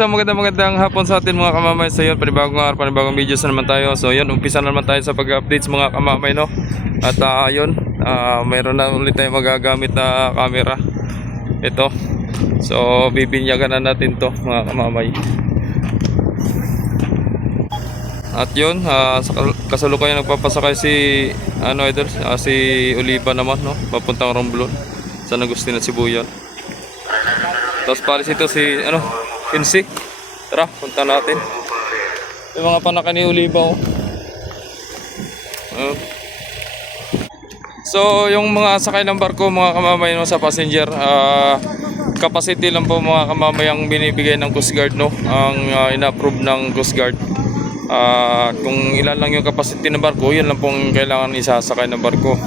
So magandang hapon sa atin mga kamamay. So yun, panibagong videos na naman tayo. So yun, umpisa na naman tayo sa pag-updates mga kamamay, no. At yun, mayroon na ulit tayo magagamit na camera. Ito. So bibinyagan na natin to mga kamamay. At yun, kasalukuyan nagpapasakay si si Oliva naman, no, papuntang Romblon, San Agustin at Sibuyan. Tapos palis ito si Kinsi. Tara, punta natin. Yung mga panaka ni Oliva, oh. So yung mga sakay ng barko mga kamamay, no, sa passenger, capacity lang po mga kamamay ang binibigay ng Coast Guard, no, ang ina-approve ng Coast Guard. Kung ilan lang yung capacity ng barko, yun lang pong kailangan isasakay ng barko.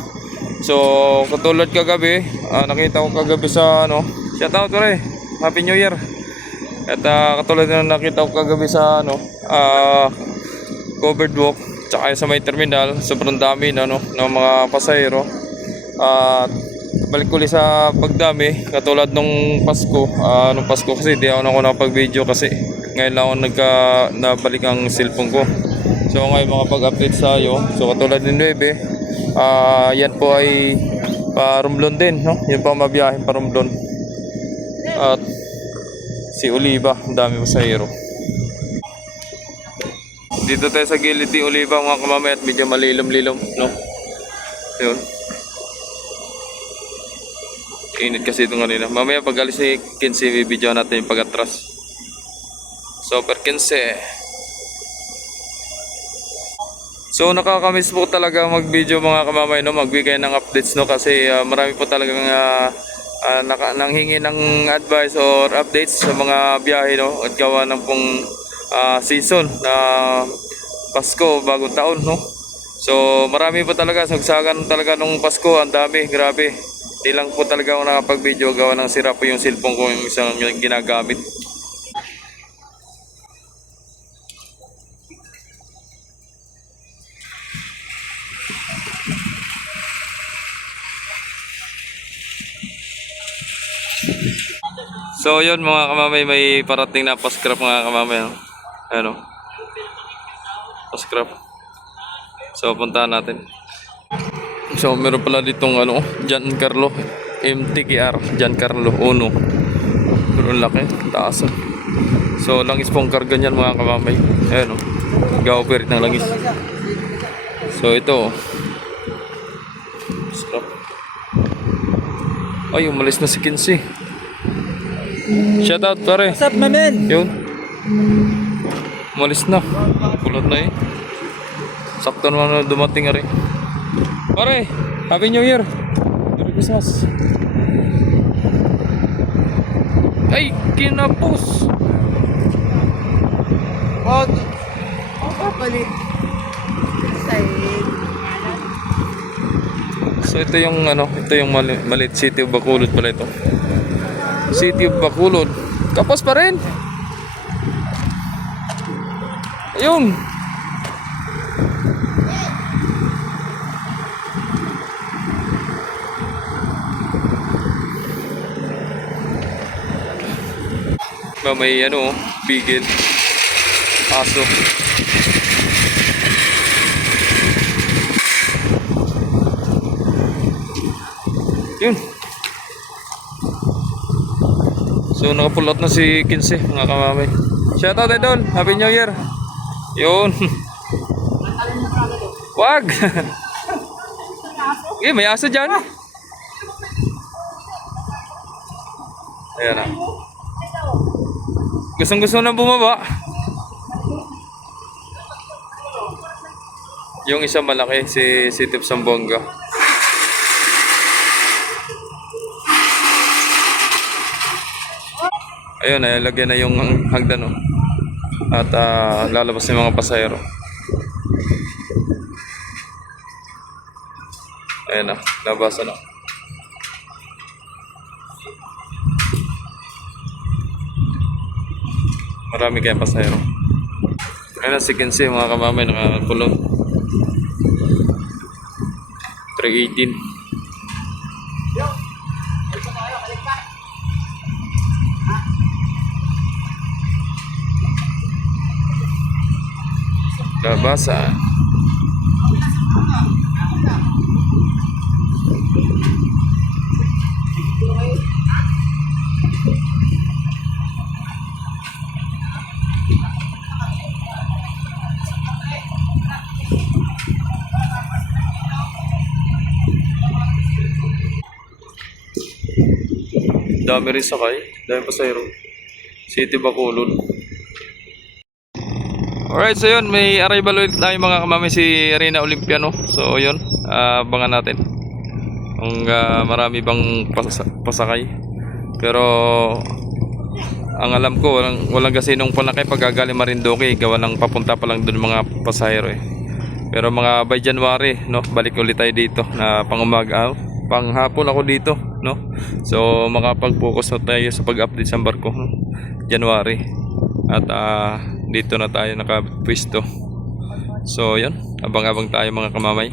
So katulad kagabi, nakita ko kagabi sa shout out pre, Happy New Year. At katulad na nakita ko kagabi sa covered walk tsaka sa may terminal, sobrang dami na ng mga pasahero. At balik ko sa pagdami katulad nung Pasko. Nung Pasko kasi di ako nakapag-video kasi ngayon lang ako nabalik ang cellphone ko. So ngayon mga pag-update tayo. So katulad ng 9, yan po ay pa Romblon din, no? Yan pa mabiyahin pa Romblon. At si Oliva, ang dami pasahero. Dito tayo sa gilid ni Oliva mga kamamay at medyo malilom-lilom, no? Yun. Init kasi ito kanina. Mamaya pag alis ni Kinsi, bibidyo natin yung pag-atras. Super Kinsi. So nakakamiss po talaga mag-video mga kamamay, no? Magbigay ng updates, no? Kasi marami po talagang nanghingi ng advice or updates sa mga biyahe, no? At gawa ng pong season na Pasko, bagong taon, no? So marami po talaga, sagsagan talaga nung Pasko, ang dami, grabe. Di lang po talaga ako nakapag-video gawa ng sira po yung cellphone ko, yung isang ginagamit. So yun mga kamamay, may parating na pascrap mga kamamay, no? Ano? Pascrap. So puntahan natin. So meron pala ditong Giancarlo MTKR Giancarlo 1. Pero laki, taas. So langis pong karga niyan mga kamamay. Ayan, ga-operate ng langis. So ito, pascrap. Ay, umalis na si Kinsi. Shout out pare. What's up, my man? Yun. Umalis na. Kulot na eh. Sakto naman na dumating nga rin. Pare, Happy New Year. Merry Christmas. Ay, kinapos. Oh, papalit. So ito yung maliit City of Bacolod pala ito. City of Bacolod. Kapos pa rin. Ayun. May bigil. Aso. Yun. So naka-pull out na si Kinsi mga kamamay. Shout out idol, Happy New Year. Yun. Wag. May aso dyan. Ayan na. Gusto na bumaba. Yung isa malaki, si Tip Sambonga. Ayun, lagyan na yung hagdan, at lalabas yung mga pasahero. Ayun na, labasan na. Marami kaya pasahero. Ayun na si Kinsi mga kamamay, nakakulong 318. Labasan. Dami rin sakay, dami pasahero. City Bacolod. Alright, so yun, may arrival ulit tayo mga kamami, si Arena Olympiano. So yun, abangan natin kung marami bang pasakay. Pero ang alam ko, walang kasinong panakay pag galing Marinduque, gawa ng papunta pa lang doon mga pasahero eh. Pero mga by January, no, balik ulit tayo dito na pangumaga, panghapon ako dito, no. So makapag-focus na tayo sa pag-update sa barko, no? January. At dito na tayo nakapwesto. So yun, abang-abang tayo mga kamamay.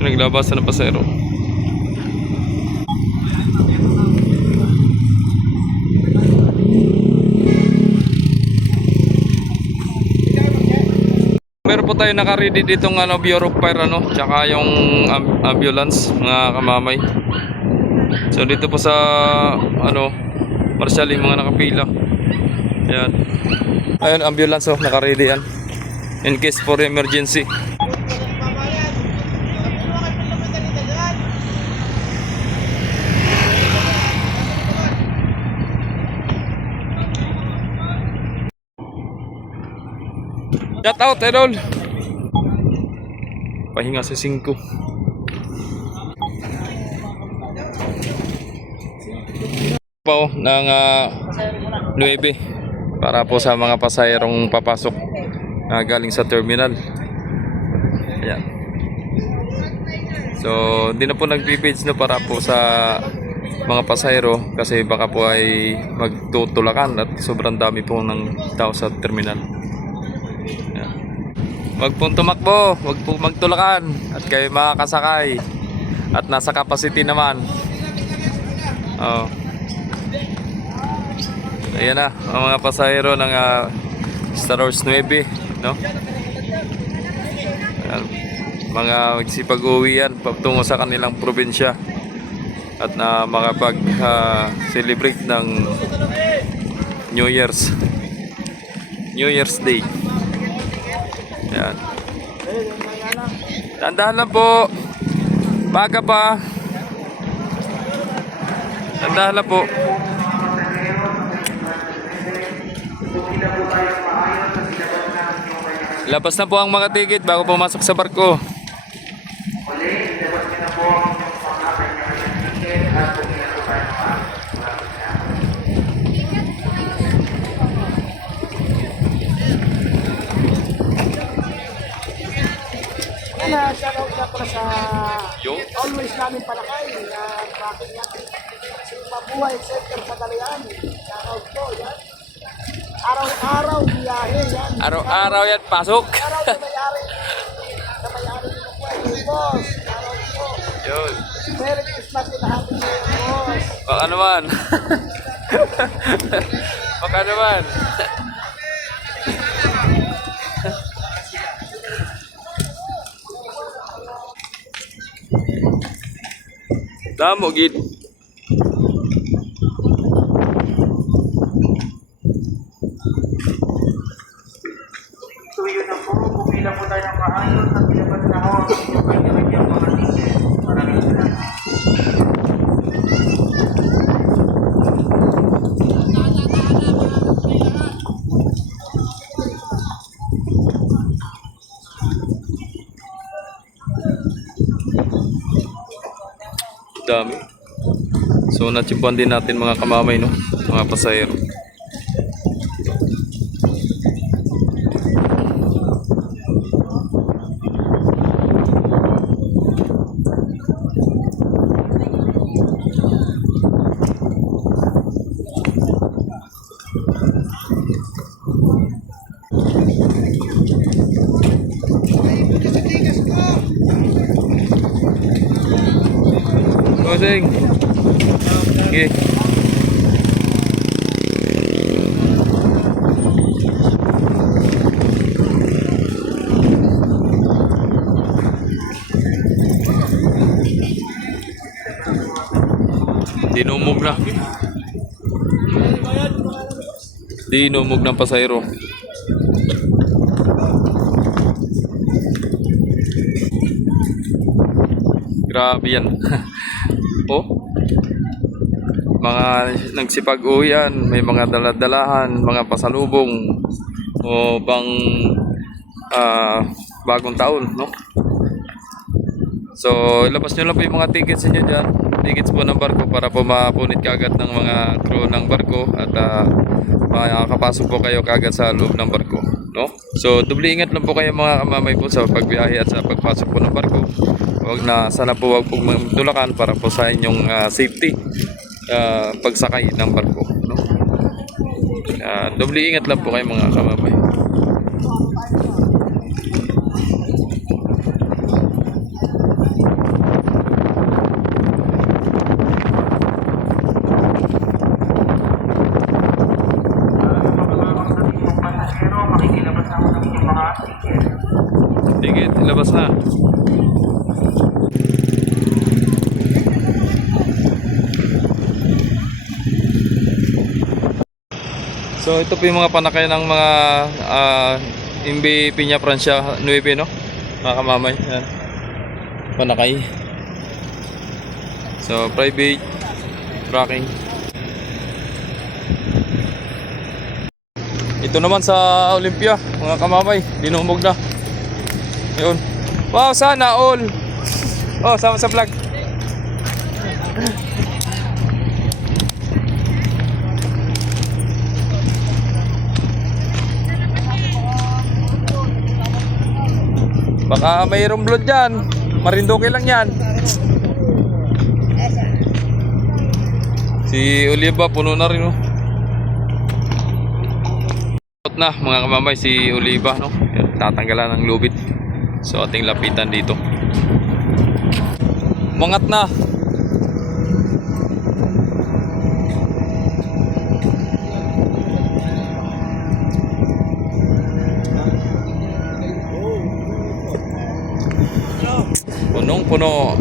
Naglabasan ng pasero. Meron po tayo naka-ready ditong Bureau of Fire, tsaka yung ambulance mga kamamay. So dito po sa Marshall yung mga nakapila. Ayan. Ayun, ambulance naka-ready yan. In case for emergency. Shout out, Edol. Pahinga sa 5. Po ng 9 para po sa mga pasahero papasok na galing sa terminal. Ayan. So, hindi na po nagpipage para po sa mga pasahero kasi baka po ay magtutulakan at sobrang dami po ng tao sa terminal. Ayan. Wag pong tumakbo, wag pong magtulakan at kayo makakasakay at nasa capacity naman. Oh. Ayan na, ang mga pasahero ng Star Wars 9, no? Ayan, mga magsipag-uwi yan patungo sa kanilang probinsya at na makapag-celebrate ng New Year's Day. Ayan. Tandaan lang po, baga pa. Tandaan lang po. Labas na po ang mga ticket bago pumasok sa barko. Shoutout na pala sa always namin palakay na tracking yan. Si Mabuhay Center sa Dalian. Shoutout po yan. Araw-araw biyahe yan. Araw-araw yan pasok. Araw na mayari. Na mayari mo po ay boss. Shoutout po. Yun. Merry Christmas na lahat ng boss. Baka naman. Baka naman. Damo gid. So yun na po, pumila po tayo ng maayos at pinabas na ho yung kanya-kanyang mga ticket. Maraming salamat. Dami. So natsimpuan din natin mga kamamay, no? Mga pasahero. Bossing. Okay. Dinumog na. Dinumog ng pasahero. Grabe yan. Oh. Mga nagsipag-uwi yan, may mga daladalahan, mga pasalubong o pang bagong taon, no? So, ilabas nyo lang po yung mga tickets niyo dyan. Tickets po ng barko para po mapunit kagad ng mga crew ng barko at makakapasok po kayo kagad sa loob ng barko, no? So, doble ingat lang po kayo mga kamamay po sa pagbiyahe at sa pagpasok po ng barko. Sana po wag pong magtulakan para po sa inyong safety pagsakay ng barko, no? Doble ingat lang po kayo mga kamamay. Pasahero, makikilabas na ako ng inyong mga ticket. Ticket, ilabas na. So ito po yung mga panakay ng mga MV Piña Francia 9, no? Mga kamamay. Yan. Panakay. So private tracking. Ito naman sa Olympia, mga kamamay, dinumog na. Yun. Wow, sana all. Oh, sama sa vlog. Baka mayroong blood dyan. Marindoke lang yan. Si Oliva, puno na rin, no? Na mga kamamay, si Oliva, no? Yan, tatanggalan ng lubid. So ating lapitan dito. Mangat na. Punong puno.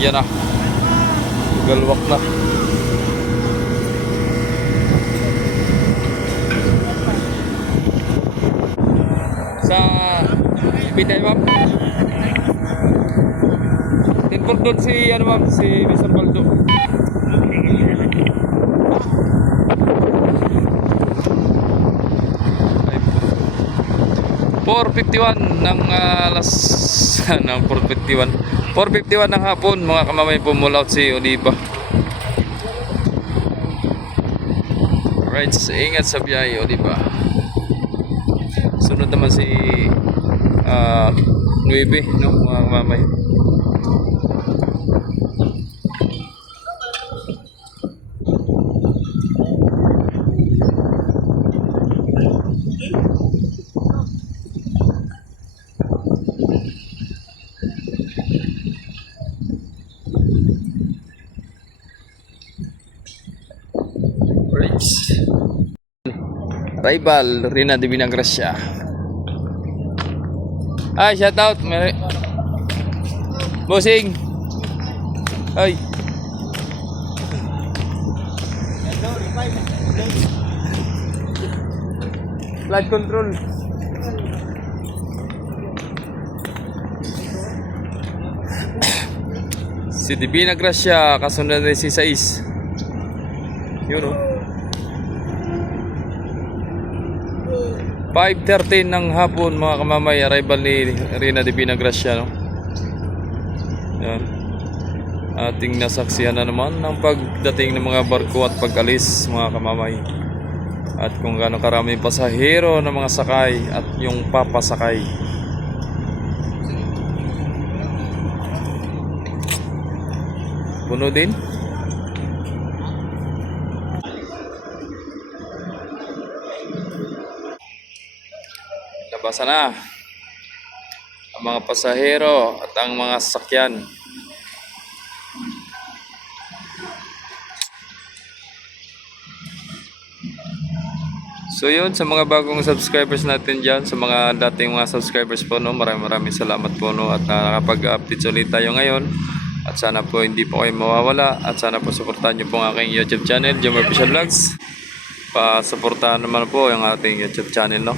Yan na. Galwak na. Sa Bitay, ma'am. Tinport doon si, ano ma'am, si Mr. Baldo. $4.51 ng alas ng 4.51 ng hapon, mga kamamay, pull out si Oliva. Right, ingat sa biyahe, Oliva. Sunod naman si 9, no, mga kamamay. Rival Rina de Vinagracia. Shout out Bossing. Ay. Flight control. Si de Vinagracia, kasunod na si Sais. Yun, oh. 5:13 ng hapon, mga kamamay, arrival ni Rina de Vinagracia, no? Yan. Ating nasaksihan na naman ng pagdating ng mga barko at pag-alis, mga kamamay. At kung gaano karami pasahero ng mga sakay at yung papasakay. Puno din. Labasan na ang mga pasahero at ang mga sasakyan. So yun, sa mga bagong subscribers natin dyan, sa mga dating mga subscribers po, no, maraming salamat po, no, at nakakapag-update ulit tayo ngayon. At sana po hindi po kayo mawawala, at sana po suportahan nyo po ang aking YouTube channel, Jomar Official Vlogs. Pa-suportahan naman po yung ating YouTube channel, no.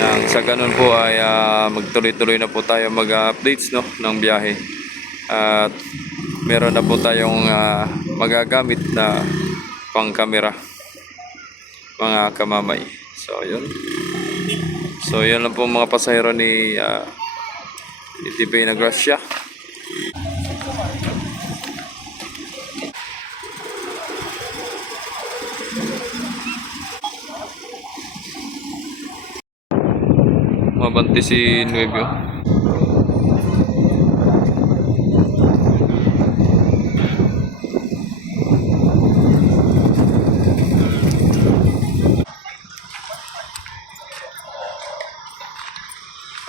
Nang sa ganun po ay magtuloy-tuloy na po tayo mag-updates, no, ng biyahe. At meron na po tayong magagamit na pang camera, mga kamamay. So yun. So yun lang po mga pasahero ni TP na Gracia. Mabanti si Nuevio.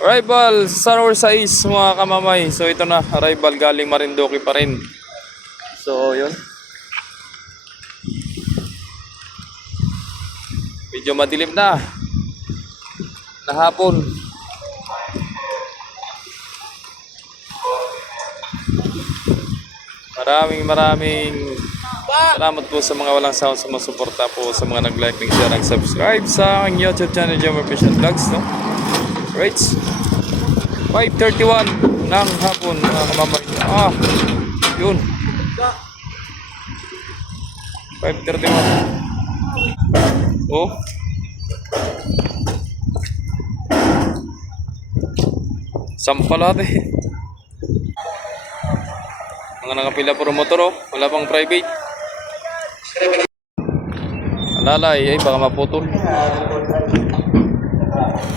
Arrival Saror 6 mga kamamay. So ito na, arrival galing Marinduque pa rin. So yun. Medyo madilim na. Hapon. Maraming salamat po sa mga walang sawang sumusuporta po, sa mga nag-like, nag-share, nag-subscribe sa aking YouTube channel, Jomar Official Vlogs, no? Right? 5:31 ng hapon mga kamamay. Yun. 5:31. Oh. Sampalate. Mga nakapila puro motor, oh. Wala pang private. Alalay, ay baka maputol.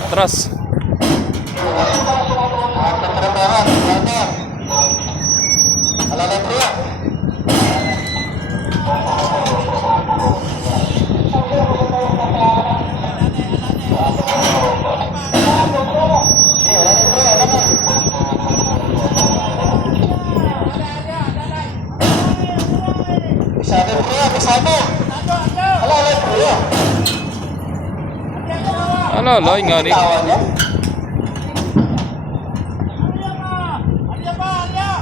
Atras. Alalay po yan. Alalay nga ni.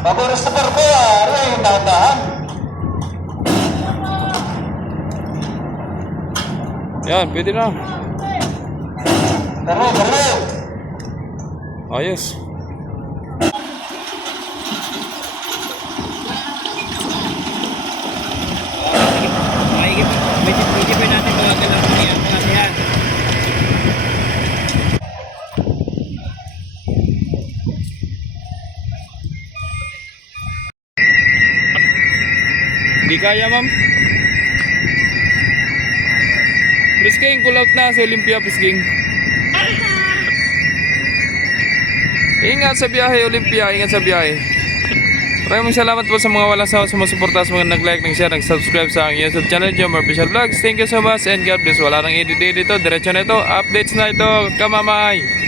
Baboras na parko, yung dahan-dahan. Yan, pwede na. Daro. Ayos. Medyo pa natin tawagan lang kami ang mga yan. Di kaya, ma'am. Prisking, pull out na sa Olympia, Prisking. Ingat sa biyahe, Olympia. Ingat sa biyahe. Maraming salamat po sa mga walang sawang sumusuporta, sa mga nag-like, nag-share, nag-subscribe sa aking YouTube channel, Jomar Official Vlogs. Thank you so much and God bless. Wala nang edit dito. Diretso na ito. Updates na ito. Kamamay.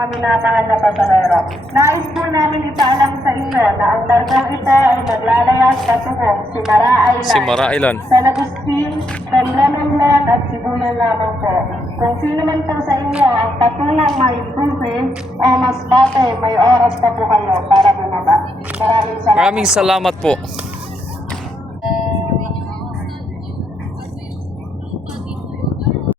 Mga minamahal na pasahero. Nais po namin ipaalam sa inyo na ang barkong ito ay maglalayas patungong Simara Island. Simara Island. San Agustin, Canlamonlan at Sibuyan lamang po. Kung sino man po sa inyo ang patulang may buhe o mas bate, may oras pa po kayo para bumaba. Maraming salamat Maraming salamat po.